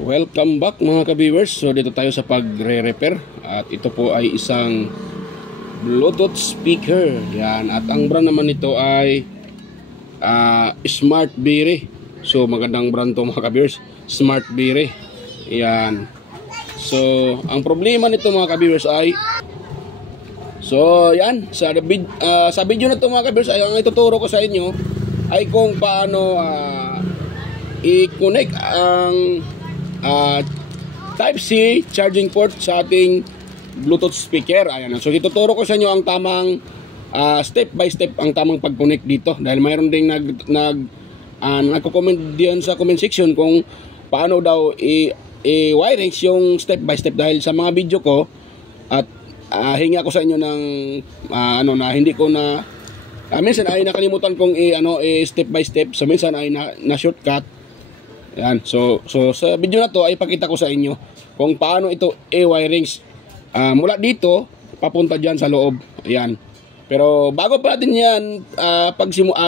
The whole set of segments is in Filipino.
Welcome back mga ka-viewers. So dito tayo sa pagre-repair. At ito po ay isang Bluetooth speaker. Yan. At ang brand naman nito ay Smart Berry. So magandang brand to mga ka-viewers, Smart Berry. Yan. So ang problema nito mga ka-viewers ay yan, sa video na to mga ka-viewers ay ang ituturo ko sa inyo ay kung paano i-connect ang Type-C charging port sa ating Bluetooth speaker. Ayan. So ituturo ko sa inyo ang tamang step by step ang tamang pag-connect dito, dahil mayroon ding nagko-comment diyan sa comment section kung paano daw i-wiring yung step by step, dahil sa mga video ko at hingi ako sa inyo ng na hindi ko na minsan ay nakalimutan kong step by step, so minsan ay na shortcut. Yan. So sa video na to ay pakita ko sa inyo kung paano ito i-wirings mula dito papunta diyan sa loob. Ayan. Pero bago pa natin yan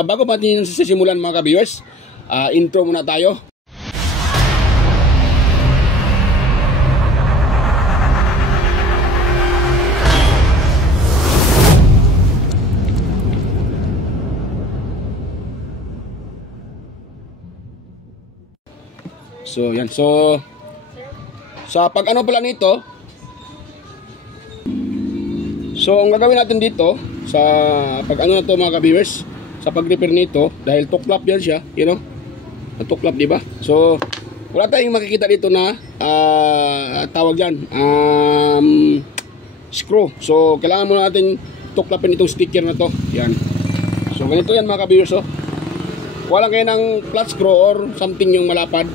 bago pa natin sisimulan mga ka-viewers, intro muna tayo. So yan, so sa pag pala nito, so ang gagawin natin dito sa pag na to mga ka-viewers, sa pag-repair nito, dahil tuklap yan siya, tuklap, di ba? So wala tayong makikita dito na tawag yan screw. So kailangan muna natin tuklapin itong sticker na to. Yan. So ganito yan mga ka-viewers. Walang kayo ng flat screw or something yung malapad.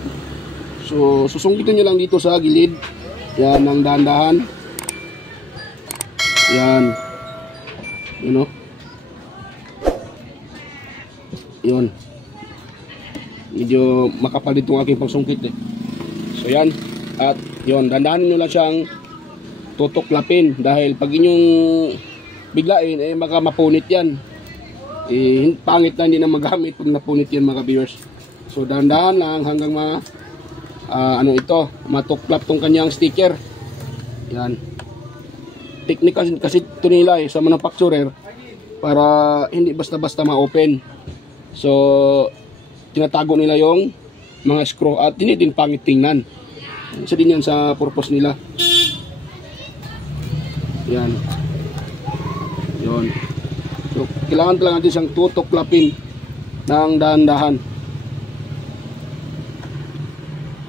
So susungitin nyo lang dito sa gilid. Yan, ng dahan-dahan. Yan. Yun. Medyo makapal dito ang aking pangsungkit So yan. At yun, dahan-dahanin nyo lang siyang tutuklapin, dahil pag inyong biglain baka mapunit yan. Pangit na, hindi na magamit pag napunit yan mga viewers. So dahan-dahan lang hanggang matuklap tong kanyang sticker. Yan. Technical kasi ito nila sa manufacturer para hindi basta-basta ma-open. So tinatago nila yung mga screw at hindi din pangit tingnan. Isa din yan sa purpose nila. Yan. Yun. So kailangan talaga natin siyang tutuklapin ng dahan-dahan.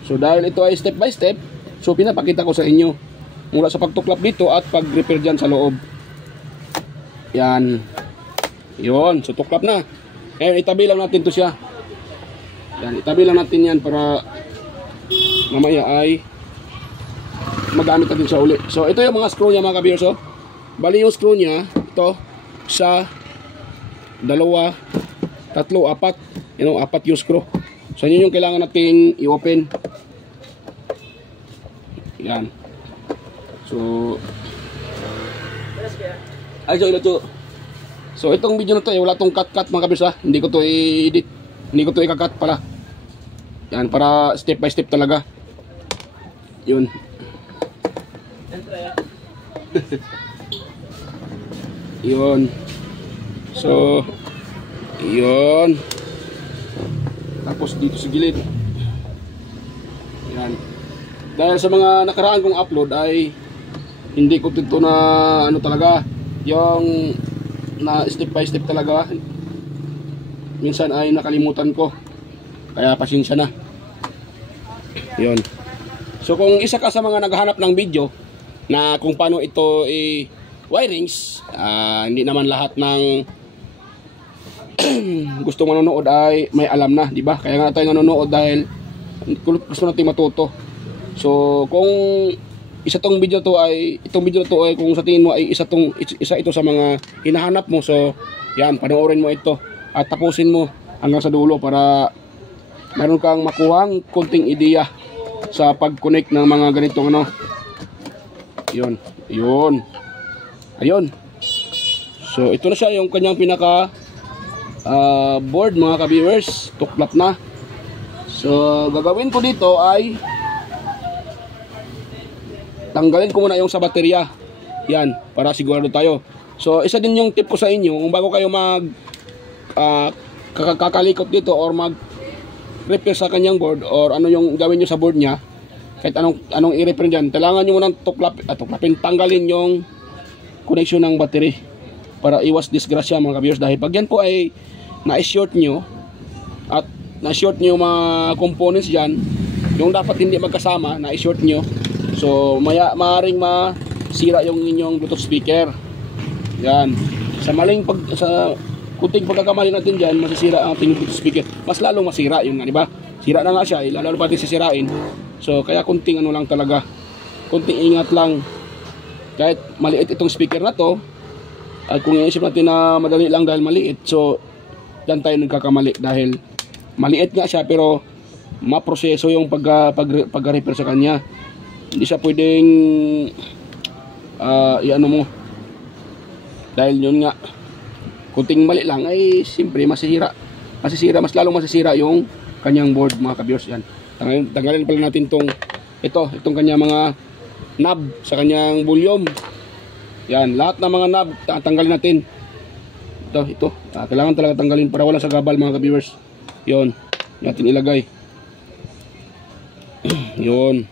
So dahil ito ay step by step, so pinapakita ko sa inyo mula sa pagtuklap dito at pag-repair dyan sa loob. Yan. Yun. So tuklap na. Ngayon itabi lang natin to siya. Yan. Itabi lang natin yan para mamaya ay magamit natin siya uli. So ito yung mga screw niya mga ka-viewers. Bali yung screw niya, ito, sa 2, 3, 4. Apat yung screw. So yun yung kailangan natin i-open. Yan. So So itong video na to wala tong cut mga kabis Hindi ko to i-edit. Hindi ko to i-cut pala. Yan, para step by step talaga. Yun. Yun. So yun. Tapos dito sa gilid. Yan. Dahil sa mga nakaraan kong upload ay hindi ko dito na talaga yung na step by step talaga. Minsan ay nakalimutan ko. Kaya pasensya na. Yun. So kung isa ka sa mga naghahanap ng video na kung paano ito wirings, hindi naman lahat ng gusto manonood ay may alam na, di ba? Kaya nga tayo nanonood dahil gusto natin matuto. So kung itong video to ay kung sa tingin mo ay isa ito sa mga hinahanap mo, so yan, panoorin mo ito at tapusin mo hanggang sa dulo para meron kang makuhang konting ideya sa pag-connect ng mga ganitong Yun. Ayun. So ito na siya yung kanyang pinaka board mga ka-viewers. Tuklap na. So gagawin ko dito ay tanggalin ko muna yung sa baterya. Yan, para sigurado tayo. So, isa din yung tip ko sa inyo, kung bago kayo kakalikot dito or repair sa kanyang board or ano yung gawin nyo sa board niya, kahit anong i-repair dyan, kailangan nyo munang tuklapin, tanggalin yung connection ng battery para iwas disgrasya mga ka-viewers. Dahil pag yan po ay na-short nyo at na-short nyo yung mga components dyan, yung dapat hindi magkasama, na-short nyo, so maaaring masira yung inyong Bluetooth speaker. Yan, sa kunting pagkakamali natin dyan, masisira ang ating Bluetooth speaker. Mas lalong masira yung nga, di ba? Sira na nga siya, lalo pati sisirain. So kaya kunting ano lang talaga, kunting ingat lang. Kahit maliit itong speaker na to, at kung iisip natin na madali lang dahil maliit, so dyan tayo nagkakamali dahil maliit nga siya pero maproseso yung pag-repair sa kanya. Hindi siya pwedeng iano mo, dahil yun nga, kunting mali lang ay siyempre masisira, mas lalong masisira yung kanyang board mga ka-viewers. Yan, tanggalin pala natin itong kanyang mga knob sa kanyang volume. Yan, lahat ng mga knob tanggalin natin. Ito, kailangan talaga tanggalin para wala sa gabal mga ka-viewers. Yun, natin ilagay. Yun,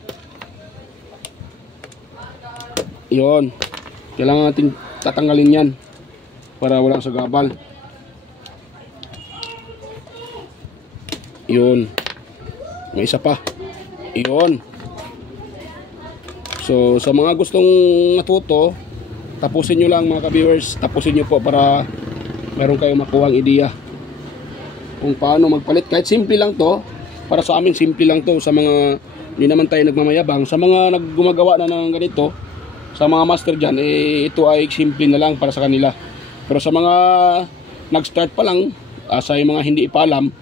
kailangan natin tatanggalin yan para wala sa gabal. Yun, may isa pa. Yun. So sa mga gustong matuto, tapusin nyo lang mga ka-viewers, tapusin nyo po para meron kayong makuhang ideya kung paano magpalit. Kahit simple lang to, para sa amin simple lang to, sa mga hindi naman tayo nagmamayabang, sa mga naggumagawa na ng ganito, sa mga master dyan, ito ay simple na lang para sa kanila. Pero sa mga nag-start pa lang, sa mga hindi pa alam,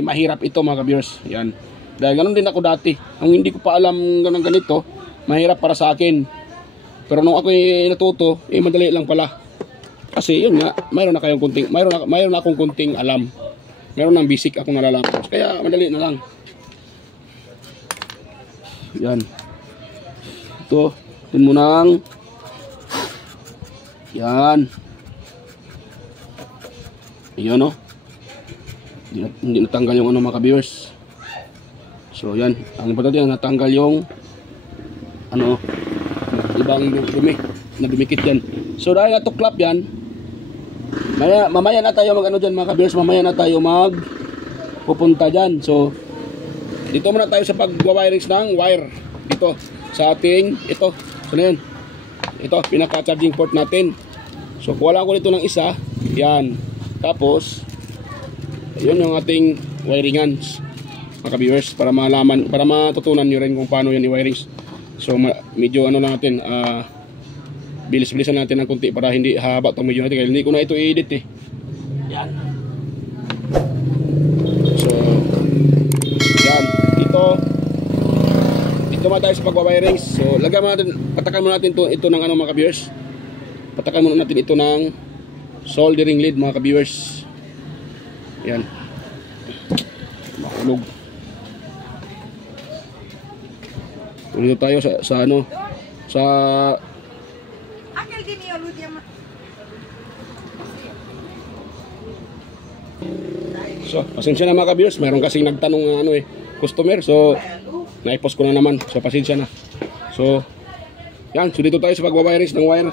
mahirap ito mga ka-viewers. Yan, dahil ganun din ako dati, ang hindi ko pa alam ganito, mahirap para sa akin. Pero nung ako natuto, madali lang pala. Kasi yun nga, mayroon na akong kunting alam. Mayroon ng basic akong nalalaman. Kaya madali na lang. Yan. Ito, din mo nang yan. Yan o. Hindi natanggal yung mga ka-viewers. So yan, ang importante yan, natanggal yung ibang dumi na dumikit yan. So dahil natuklap yan, mamaya na tayo dyan mga ka-viewers, mamaya na tayo pupunta dyan. So dito muna tayo sa pag-wirings ng wire dito sa ating ito. So na yun, ito pinaka charging port natin. So kuha ko dito ng isa. Yan, tapos yun yung ating wiringan mga ka-viewers, para malaman, para matutunan nyo rin kung paano yan i-wirings. So medyo lang natin, bilis-bilisan natin ng kunti para hindi haba itong video natin, kaya hindi ko na ito i-edit yan. So yan, dito tayo sa pag-wirings. So lagyan mo natin, patakan mo natin ito ng mga ka-viewers, patakan muna natin ito ng soldering lead mga ka-viewers. Yan, makulog. Dito tayo sa so, pasensya na mga ka-viewers, mayroon kasing nagtanong customer, so na-post ko na naman, so pasensya na. So yan, so dito tayo sa pag-wirings ng wire.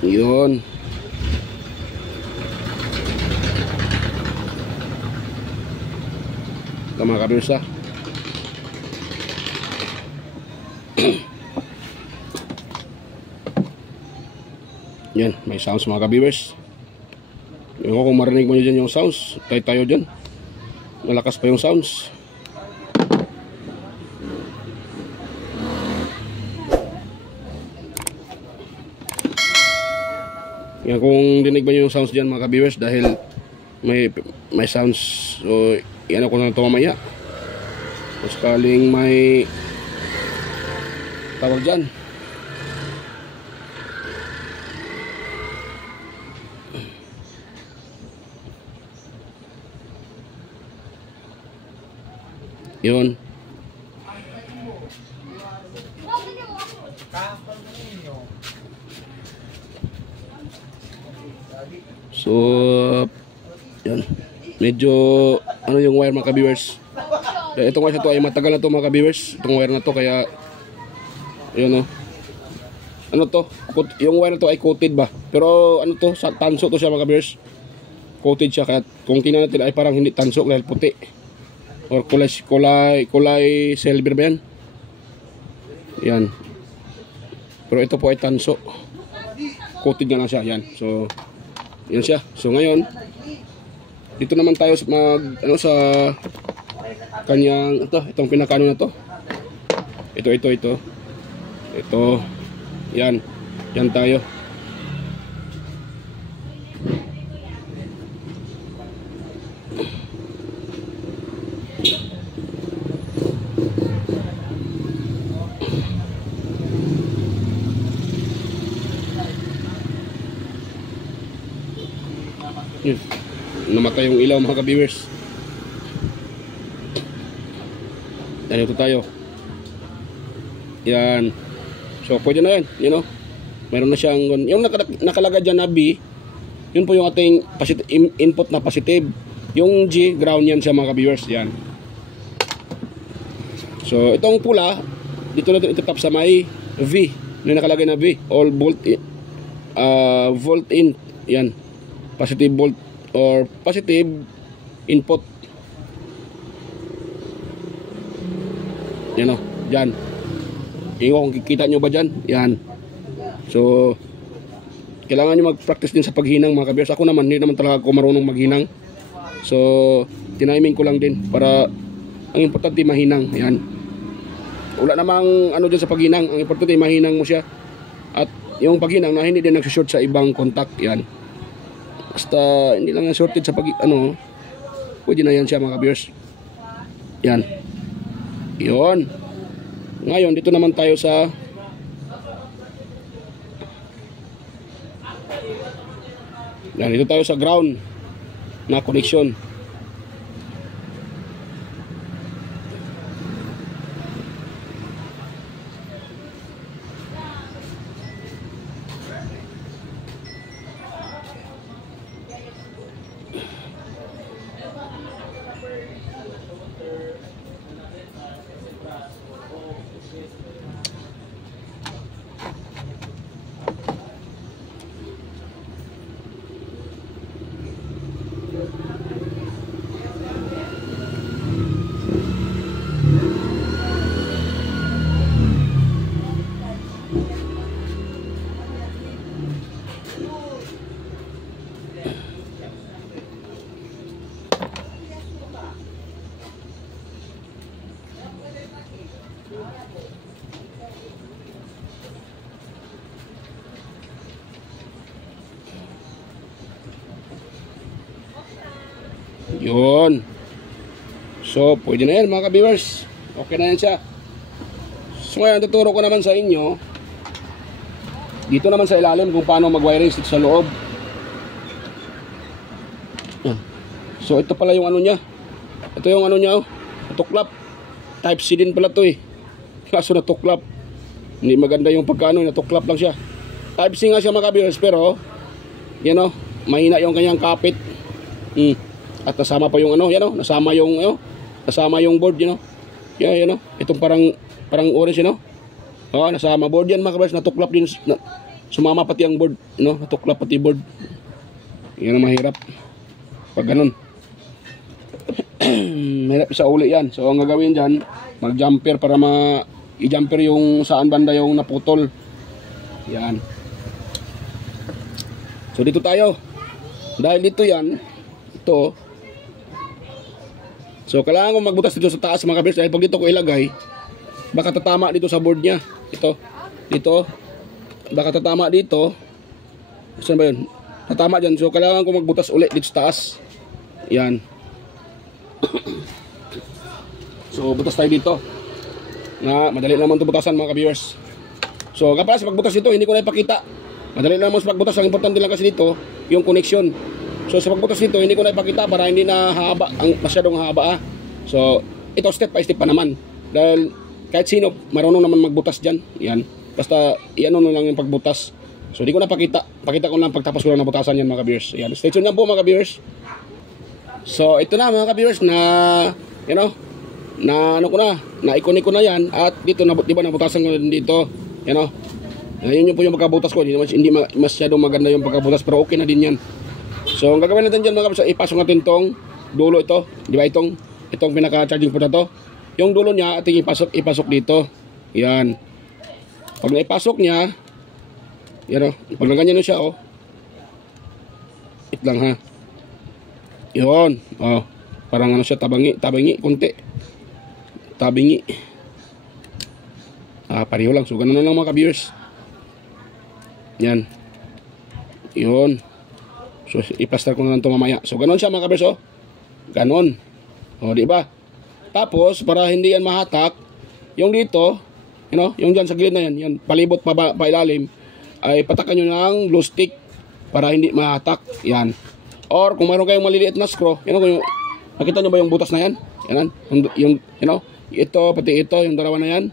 Yun. Ito mga ka-viewers Yan, may sounds mga ka-viewers. Yung kung marinig mo dyan yung sounds, tayo dyan. Malakas pa yung sounds. Yan, kung dinig ba yung sounds dyan mga ka-viewers, dahil may sounds. So, yan ako na ito mamaya. So, sakaling may tawag dyan. Yun. So, yan. Medyo, ano yung wire mga ka-viewers. Itong wire na to ay matagal na to mga ka-viewers. Itong wire na to kaya, yun o. Ano to? Yung wire na to ay coated ba? Pero ano to? Tanso to siya mga ka-viewers. Coated siya kaya kung tingnan natin ay parang hindi tanso dahil puti. Or kulay silver ba yan? Yan. Pero ito po ay tanso. Coated nga lang siya. Yan. So, yan siya. So ngayon, dito naman tayo sa sa kanyang itong pinakano na to. Ito. Yan. Yan tayo. Namatay yung ilaw mga ka-viewers. Yan, ito tayo. Yan. So pwede na yan, you know. Meron na siyang yung nakalagay dyan na B, yun po yung ating input na positive. Yung G, ground yan siya mga ka-viewers. Yan. So itong pula, dito natin itatap sa may V. Yung nakalagay na V, all volt in. Yan. Positive volt or positive input. Yan o, dyan. Kung kikita nyo ba dyan? Yan. So, kailangan nyo mag-practice din sa paghinang mga ka-viewers. Ako naman, hindi naman talaga ako marunong maghinang. So, tiniming ko lang din para ang importante mahinang. Yan. Wala namang ano dyan sa paghinang. Ang importante mahinang mo siya. At yung paghinang na hindi din nagsushort sa ibang contact. Yan. Basta hindi lang yan shorted sa pwede na yan siya mga ka-viewers. Yan. Yun. Ngayon, dito naman tayo sa yan, dito tayo sa ground na connection. Yun. So, pwede na yan mga ka-viewers. Okay na yan siya. So, ngayon, tuturo ko naman sa inyo dito naman sa ilalim kung paano mag-wiring sa loob. So, ito pala yung ano niya. Ito yung ano niya, natuklap. Type C din pala to eh. Kaso natuklap. Hindi maganda yung pagkano, natuklap lang siya. Type C nga siya mga ka-viewers, pero you know, mahina yung kanyang kapit. At nasama pa yung nasama yung board, you know. Yeah, you know. Itong parang orange, you know. Oh, nasama board yan mga kabars, natuklap din, sumama pati ang board, you know, natuklap pati board. Yan ang mahirap. Pag ganun. Mahirap sa uli yan. So ang gagawin diyan, mag-jumper para i-jumper yung saan banda yung naputol. Yan. So dito tayo. Dahil dito yan, ito. So, kailangan ko magbutas dito sa taas mga kabiyers. Dahil pag dito ko ilagay, baka tatama dito sa board niya. Ito. Dito. Baka tatama dito. Saan ba yun? Tatama dyan. So, kailangan ko magbutas ulit dito sa taas. Yan. So, butas tayo dito. Na, madali naman ito butasan mga ka-viewers. So, kapag sa pagbutas dito, hindi ko na ipakita. Madali naman sa pagbutas. Ang importante lang kasi dito, yung connection. So, sa pagbutas dito, hindi ko na ipakita para hindi na haba, masyadong haba. So, ito step by step pa naman. Dahil, kahit sino, marunong naman magbutas dyan. Yan. Basta, iano na lang yung pagbutas. So, hindi ko na pakita. Pakita ko lang pagtapos ko lang nabutasan yan mga ka-viewers. Yan. Stay tuned lang po mga ka-viewers. So, ito na mga ka-viewers na, you know, na ano ko na, na-iconic ko na yan. At dito, di ba nabutasan ko dito. You know. Yun po yung pagkabutas ko. Hindi masyadong maganda yung pagkabutas. Pero okay na din yan. So, ang gagawin natin dyan mga ka-viewers, ipasok natin tong dulo ito. Di ba itong pinaka-charging port na to. Yung dulo niya, ating ipasok dito. Yan. Pag naipasok niya, yan o. Pag naganyan na siya, o. It lang ha. Yun. O. Parang ano siya, tabingi, konti. Tabingi. Pareho lang. So, ganun na lang mga ka-viewers. Yan. Yun. So, ipastar ko na lang ito mamaya. So, ganun siya mga ka-viewers, o. Ganun. O, diba? Tapos, para hindi yan mahatak, yung dito, you know, yung dyan sa gilid na yan, yan palibot pa ilalim, ay patakan nyo ng glue stick para hindi mahatak. Yan. Or kung mayroon kayong maliliit na screw, you know, nakita nyo ba yung butas na yan? Yan. Yung you know, ito, pati ito, yung dalawa na yan.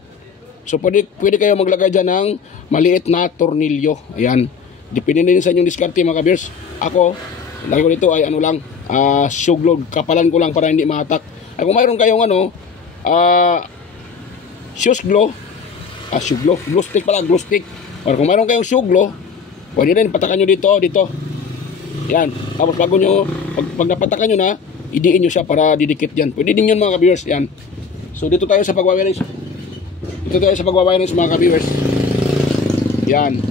So, pwede kayo maglagay dyan ng maliit na tornilyo. Ayan. Depende din sa inyong diskarte mga ka-viewers. Ako, lagi ko dito ay ano lang, shoe glue, kapalan ko lang para hindi mahatak. Ay kung mayroon kayong ano, shoes glue, glue stick pala, glue stick. Or kung mayroon kayong shoe glue, pwede rin patakan nyo dito. Yan. Tapos bago nyo, pag napatakan nyo na, idiin nyo siya para didikit dyan. Pwede din yun mga ka-viewers. Yan. So dito tayo sa pagwawiring. Mga ka-viewers. Yan.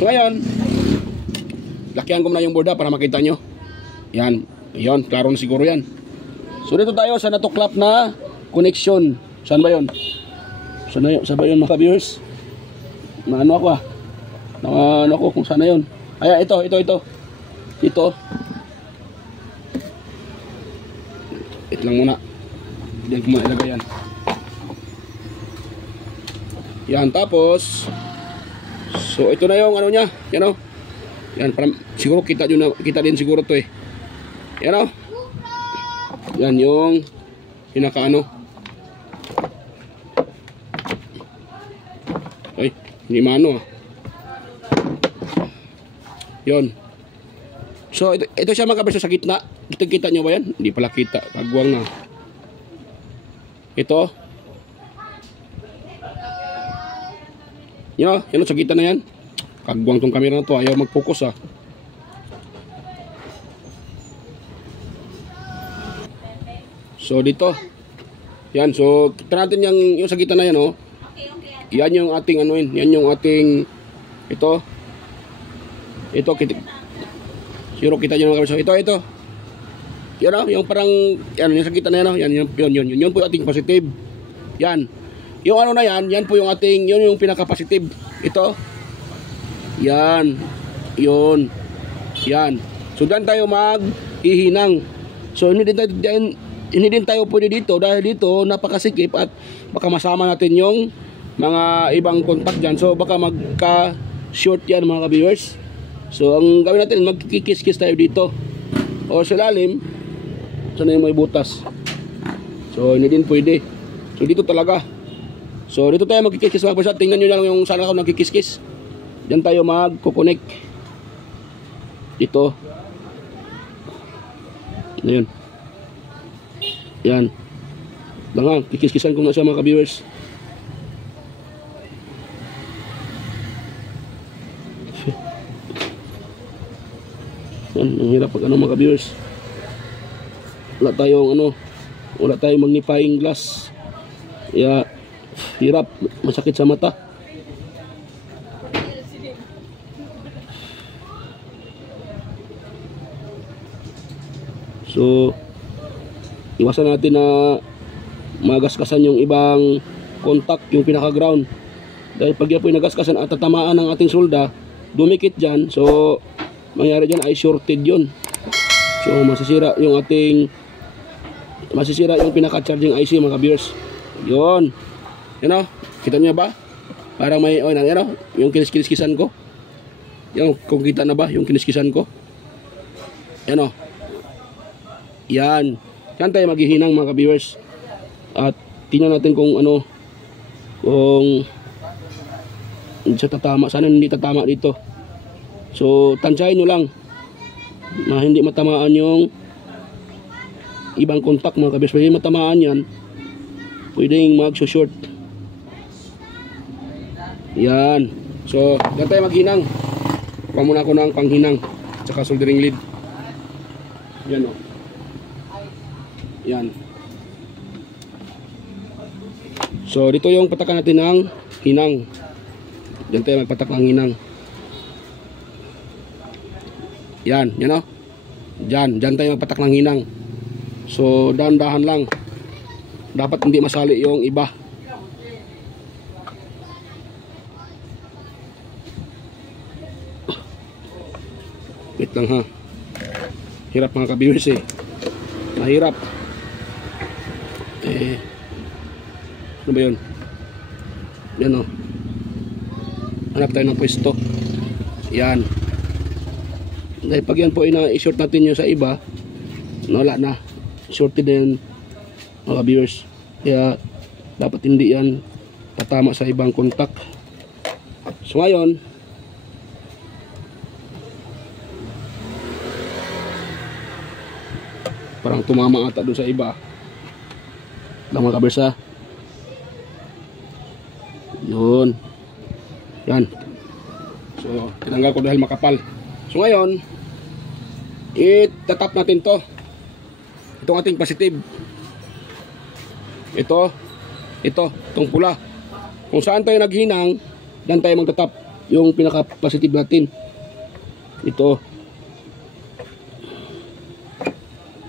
So ngayon, lakihan ko na yung borda para makita nyo. Yan. Yan. Klaro na siguro yan. So dito tayo sa natuklap na connection. Saan ba yun? Saan ba yun mga ka-viewers? Ano ako ano ako kung saan na yun? Ay, ito. Ito. Ito lang muna. Diyan ko muna ilagay yan. Yan, tapos so ito na yung ano niya. Yan o. Yan, parang siguro kita din siguro to eh. Yan o. Yan yung pinaka-ano. Ay, hindi mano ah. Yun. So, ito siya mga ka-viewers sa gitna. Kita nyo ba yan? Hindi pala kita. Kagwang na. Ito. Yan sa gitna na yan. Kagwang tong camera na to. Ayaw mag-focus ah. So, dito. Yan. So, kita natin yung sa gitna na yan oh. Yan yung ating ano yun. Yan yung ating ito. Siguro kita nyo naman kami. Ito. Yan o, yung parang, yan, yung sa kita na yan o. Yun po yung ating positive. Yan. Yung ano na yan, yan po yung ating, yun yung pinaka-positive. Ito. Yan. Yun. Yan. So, dyan tayo mag-ihinang. So, hindi din tayo pwede dito dahil dito napakasikip at baka masama natin yung mga ibang contact dyan. So, baka magka-short yan mga ka-viewers. So, ang gawin natin, magkikis-kis tayo dito. O sa lalim, sana yung may butas. So, hindi din pwede. So, dito talaga. So, dito tayo magkikis-kis mga kapatid. Tingnan nyo lang yung sana ako nagkikis-kis. Diyan tayo magkukonek. Dito. Ayan. Yan. Langang, kikis-kisan ko na siya mga ka-viewers. Yan, ang hirap pag ano mga ka-viewers. Wala tayong magnifying glass. Kaya hirap, masakit sa mata. So iwasan natin na magaskasan yung ibang contact, yung pinaka ground, dahil pag yan po nagaskasan at tatamaan ng ating solda, dumikit dyan, so mangyari dyan ay shorted yun. So masisira yung pinaka charging IC mga viewers. Yun, yan o, kita nyo ba? Parang may, yan o, yung kiniskisan ko. Yan, kung kita na ba yung kiniskisan ko? Yan o. Yan. Yan tayo maghihinang mga viewers. At tingnan natin kung ano, kung hindi siya tatama. Sana hindi tatama dito. So tansyahin nyo lang na hindi matamaan yung ibang kontak mga viewers. Pwede matamaan yan, pwedeng mag-short. Yan. So yan tayo maghinang. Kuha muna ako ng panghinang tsaka soldering lead. Yan o. Yan. So dito yung patakan natin ng hinang. Diyan tayo magpatak ng hinang. Yan, yan o. Diyan tayo magpatak ng hinang. So dahan-dahan lang. Dapat hindi masali yung iba. Wait lang ha. Hirap mga ka-viewers eh. Mahirap. Ano ba yun? Yan o. Hanap tayo ng pwesto. Yan. Dahil pag yan po ina-short natin yung sa iba, wala na. Shorted din mga viewers. Kaya dapat hindi yan tatama sa ibang kontak. So ngayon, parang tumama ata doon sa iba. Lang mga kabersa. Yun. Yan. So tinanggal ko dahil makapal. So ngayon, itatap natin to. Itong ating positive. Itong pula. Kung saan tayo naghinang, dan tayo magtatap yung pinaka positive natin. Ito.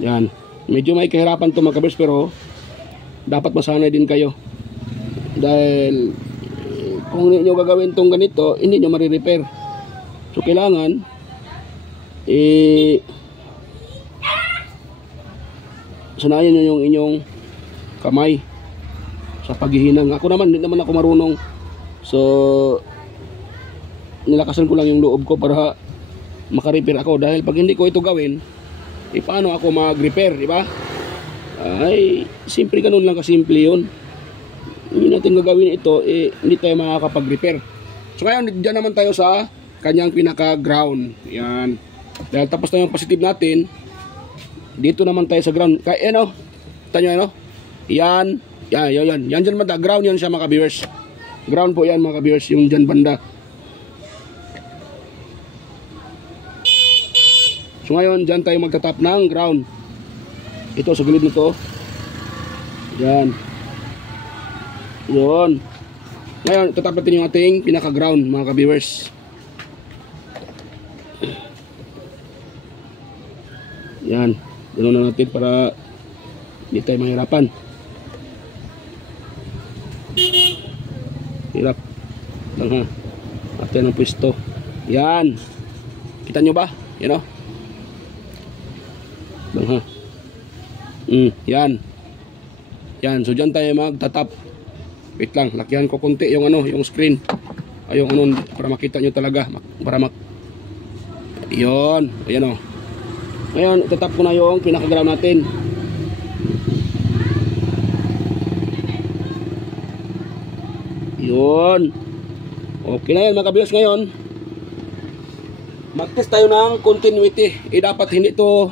Yan. Medyo may kahirapan to mga kabers, pero dapat masanay din kayo. Dahil kung hindi nyo gagawin tong ganito, hindi nyo marirepair. So kailangan sanayan nyo yung inyong kamay sa paghihinang. Ako naman, hindi naman ako marunong. So nilakasan ko lang yung loob ko para makarepair ako. Dahil pag hindi ko ito gawin, paano ako mag-repair, di ba? Ay, simple, ganun lang kasimple yun. Hindi natin gagawin ito, hindi tayo makakapag-repair. So ngayon, dyan naman tayo sa kanyang pinaka-ground. Yan. Dahil tapos na yung positive natin, dito naman tayo sa ground. Kaya ano, tanyo ano? Yan. Yan dyan banda. Ground yan siya mga viewers. Ground po yan mga viewers, yung dyan banda. So ngayon, dyan tayo magtatap ng ground. Ito sa gilid nito. Yan. Yun. Ngayon, tatap natin yung ating pinaka-ground mga ka-viewers. Yan. Ganoon na natin para hindi tayo mahirapan. Hirap. Lang ha. After ng pwesto. Yan. Kita nyo ba? Yan o. Lang ha. Yan. Yan. So dyan tayo magtatap. Wait lang. Lakihan ko konti yung ano, yung screen. Ay, yung ano, para makita nyo talaga. Yun. Ayan o. Ngayon, itatap ko na yung pinaka-ground natin. Yun. Okay na yan mga ka-viewers. Ngayon, mag-test tayo ng continuity. Dapat hindi to,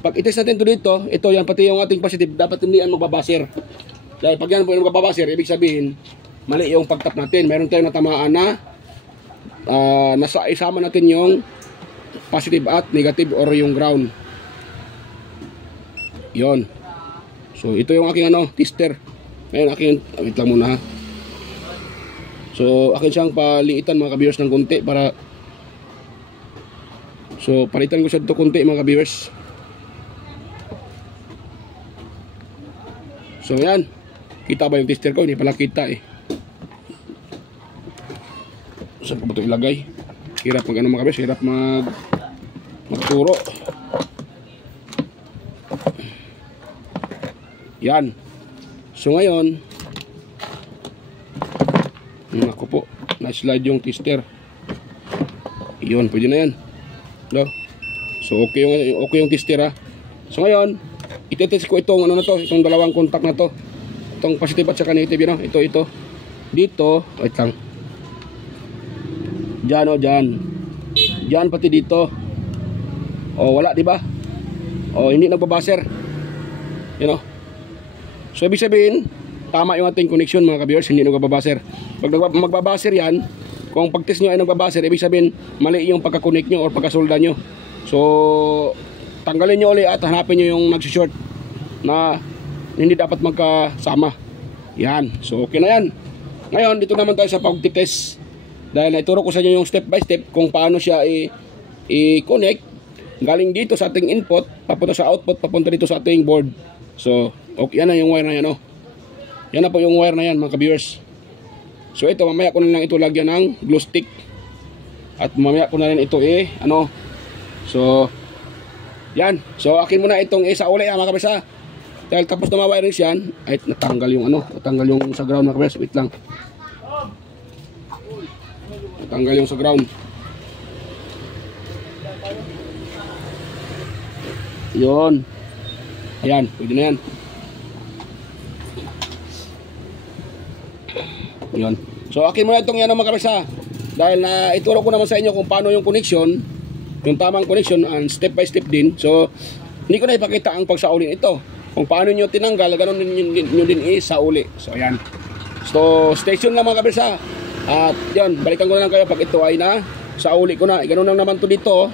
pag i-test natin to dito, ito yan, pati yung ating positive, dapat hindi yan magbabasir. Dahil pag yan po yung magbabasir, ibig sabihin, mali yung pag-tap natin. Meron tayong natamaan na nasa isama natin yung positive at negative or yung ground. Yon. So ito yung aking ano, tester. Ngayon aking, wait lang muna ha. So akin siyang paliitan mga ka-viewers ng konti para, so palitan ko siya dito konti mga ka-viewers. So yan, kita ba yung tester ko? Hindi pala kita eh. Saan ko ba ito ilagay? Hirap mag ano mga kabiyos, hirap magturo. Yan. So ngayon, ako po, na-slide yung tester. Yun, pwede na yan. No? So okay yung tester ha. So ngayon, itetest ko itong ano na to, itong dalawang contact na to. Itong positive at saka negative, you know? Ito. Dito, wait lang. Diyan o, diyan. Diyan pati dito. O, wala, di ba? O, hindi nagbabaser. You know? So, ibig sabihin, tama yung ating connection mga ka-viewers, hindi nagbabaser. Pag magbabaser yan, kung pag-test nyo ay nagbabaser, ibig sabihin, mali yung pagka-connect nyo or pagka-solda nyo. So, tanggalin nyo ulit at hanapin nyo yung nag-short na hindi dapat magkasama. Yan. So, okay na yan. Ngayon, dito naman tayo sa pag-test. Dahil naituro ko sa inyo yung step by step kung paano siya i-connect galing dito sa ating input, papunta sa output, papunta dito sa ating board. So, okay, yan na yung wire na yan, oh. Yan na po yung wire na yan, mga ka-viewers. So, ito, mamaya ko na lang ito lagyan ng glue stick. At mamaya ko na rin ito, So, yan. So, akin muna itong sa uli, mga ka-viewers, ha. Dahil tapos na ma-wirings yan, ay natanggal yung natanggal yung sa ground, mga ka-viewers. Wait lang. Natanggal yung sa ground. Yun. Ayan, pwede na yan. Yun. So, akin muna itong yan, mga kabisa. Dahil na ituro ko naman sa inyo kung paano yung connection, yung tamang connection, and step by step din. So, hindi ko na ipakita ang pagsaulin ito. Kung paano nyo tinanggal, ganun nyo din isauli. So, ayan. So, station lang, mga kabisa. At yun, balikan ko na lang kayo pag ito ay na sauli ko na. Ganun lang naman to dito.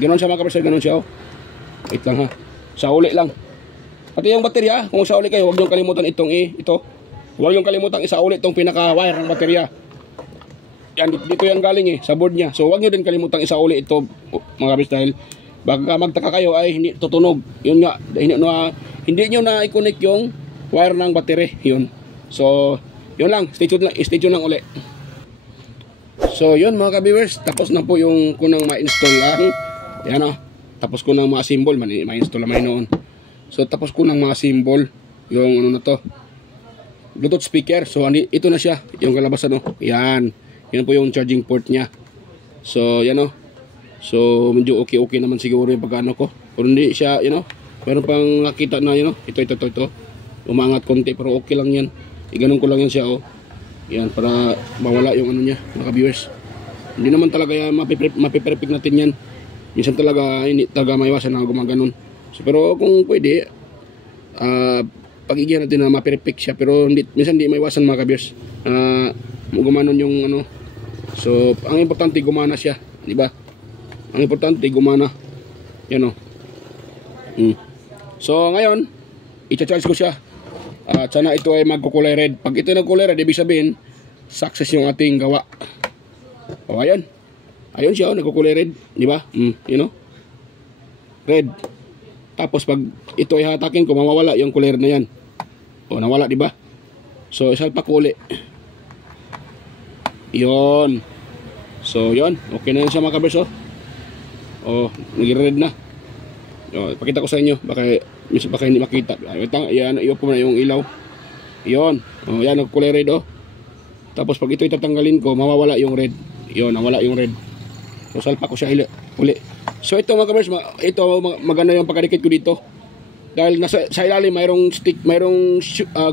Ganun siya, mga kabisa. Ganun siya. Wait lang ha. Sauli lang. Pati yung baterya, kung sauli kayo, huwag nyo kalimutan itong ito. Huwag nyo kalimutan isauli itong pinaka-wire ng baterya. Yan, dito yan galing sa board niya. So huwag nyo din kalimutan isauli ito, mga kabis, dahil baka magtaka kayo ay hindi tutunog. Yun nga, hindi nyo na i-connect yung wire ng baterya. Yun. So, yun lang. Stay tuned lang uli. So yun, mga ka-viewers, tapos na po yung kunang ma-install lang. Yan o. Tapos ko nang mga symbol, ma-install naman noon. So tapos ko nang mga symbol, yung ano na to, Bluetooth speaker. So ito na siya, yung kalabasan o. Yan. Yan po yung charging port niya. So yan o. So medyo okay naman siguro yung pagkano ko. Pero hindi siya, meron pang nakita na ito. Umangat konti pero okay lang yan. Ganun ko lang yan siya o. Yan, para mawala yung ano niya, mga viewers. Hindi naman talaga yan, mapiperfect natin yan. Minsan talaga hindi talaga maiwasan na gumaganon. So, pero kung pwede, pag-igyan natin na ma-perfect siya. Pero minsan hindi maiwasan, mga ka-viewers. Gumanon yung ano. So, ang importante gumana siya, di ba? Ang importante gumana. Yan o. So, ngayon, i-charge ko siya. At sana ito ay magkukulay red. Pag ito nagkulay red, ibig sabihin, success yung ating gawa. O, ayan. Ayun siya, nagkukulay red, di ba? Red. Tapos pag ito ay hatakin ko, mawawala yung kulay red na yan. O, nawala, di ba? So, isalpak ko uli. Yun. So, yun. Okay na yun siya, mga kabers, O, nag-red na. O, ipakita ko sa inyo. Baka hindi makita. Ayan, iupo na yung ilaw. Yun. O, yan, nagkulay red, Tapos pag ito itatanggalin ko, mawawala yung red. Yun, nawala yung red. So, salpa ko siya uli. So, ito, mga kabers, ito maganda yung pagkadikit ko dito. Dahil sa ilalim mayroong stick, mayroong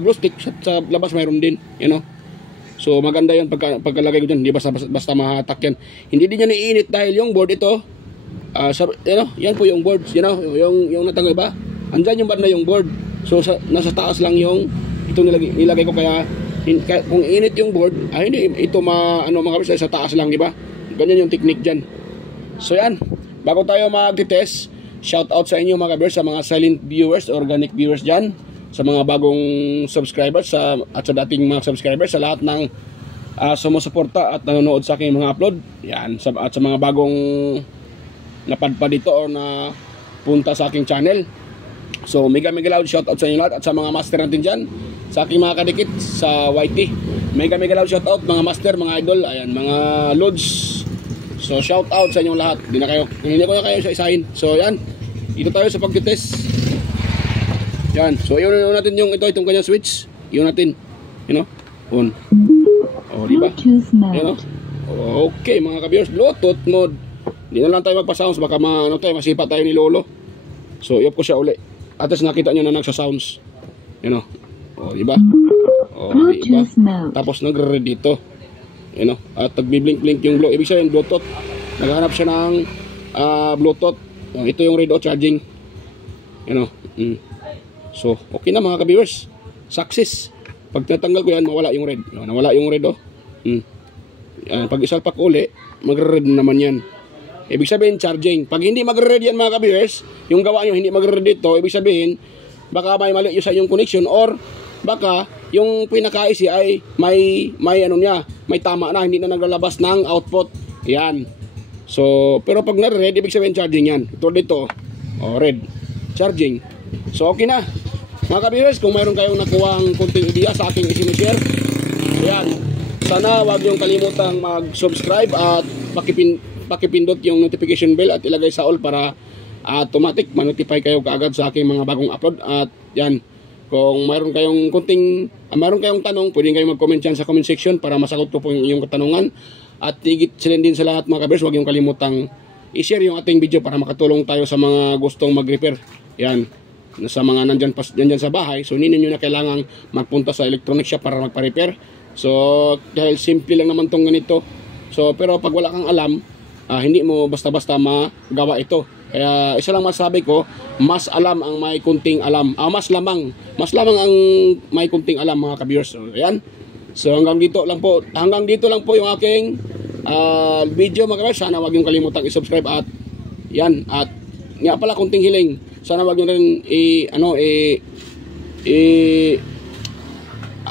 glue stick, sa labas mayroon din, So, maganda yun pagkalagay ko dyan. Hindi basta mahatak yan. Hindi din yan iinit dahil yung board ito, yan po yung board, yung natanggal ba? Andyan yung banda yung board. So, nasa taas lang yung ito nilagay ko, kaya kung init yung board, hindi ito mga kabers, sa taas lang, di ba? Ganyan yung technique dyan. So yan, bago tayo mag-test, shout out sa inyo, mga kabers, sa mga silent viewers, organic viewers dyan, sa mga bagong subscribers at sa dating mga subscribers, sa lahat ng sumusuporta at nanonood sa aking mga upload. Yan, at sa mga bagong napadpad dito o na punta sa aking channel. So mega loud shoutout sa inyo lahat at sa mga master natin dyan, sa aking mga kadikit sa YT. Mega loud shoutout mga master, mga idol, ayan, mga lods. So shoutout sa inyong lahat. Hindi ko na kayo isa-isahin. So yan, dito tayo sa pag-test. Yan. So iyon natin itong kanyang switch. Iyon natin. You know? On. Oh, di ba? You know? Okay mga ka-viewers, Bluetooth mode. Hindi na lang tayo magpa-sounds, baka masipa tayo ni Lolo. So i-off ko siya uli. At least nakita nyo na nagsa-sounds. You know? O, diba? O, diba? Tapos nagre-red dito. You know? At nagbi-blink-blink yung Ibig sabihin, Bluetooth. Naghahanap siya ng Bluetooth. Ito yung red o charging. You know? So, okay na mga ka-viewers. Success. Pag natanggal ko yan, mawala yung red. Nawala yung red o. Pag isalpak uli, magre-red naman yan. Ibig sabihin, charging. Pag hindi magre-red yan mga ka-viewers, yung gawa nyo hindi magre-red dito, ibig sabihin, baka may mali yung sa inyong connection or baka yung pinaka-IC ay may tama na, hindi na naglalabas ng output. Yan. So, pero pag na-red, ibig sabihin charging yan. Ito dito, red. Charging. So, okay na. Mga ka-viewers, kung mayroon kayong nakuhang kunting idea sa aking isinishare, yan. Sana wag yung kalimutang mag-subscribe at pakipindot yung notification bell at ilagay sa all para automatic ma-notify kayo kaagad sa aking mga bagong upload. At yan, kung mayroon kayong tanong, pwedeng kayong mag-comment dyan sa comment section para masagot ko po yung iyong katanungan. At higit silin din sa lahat mga ka-viewers, wag yung kalimutang i-share yung ating video para makatulong tayo sa mga gustong mag-repair. Yan, sa mga nandyan sa bahay, so hindi nyo na kailangang magpunta sa electronic shop para magpa-repair. So, dahil simple lang naman tong ganito. So, pero pag wala kang alam, hindi mo basta-basta magawa ito. Kaya isa lang masabi ko, mas alam ang may kunting alam. Mas lamang ang may kunting alam mga ka-viewers. So, ayan. So hanggang dito lang po yung aking video mga ka-viewers. Sana wag yung kalimutang i-subscribe at yan. At nga pala kunting hiling. Sana wag nyo rin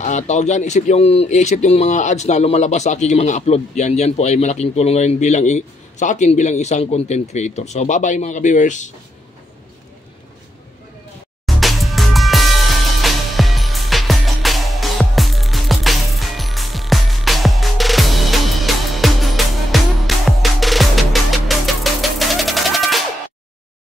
tawag dyan, i-exit yung mga ads na lumalabas sa aking mga upload. Yan po ay malaking tulong rin sa akin bilang isang content creator. So bye bye mga ka-viewers.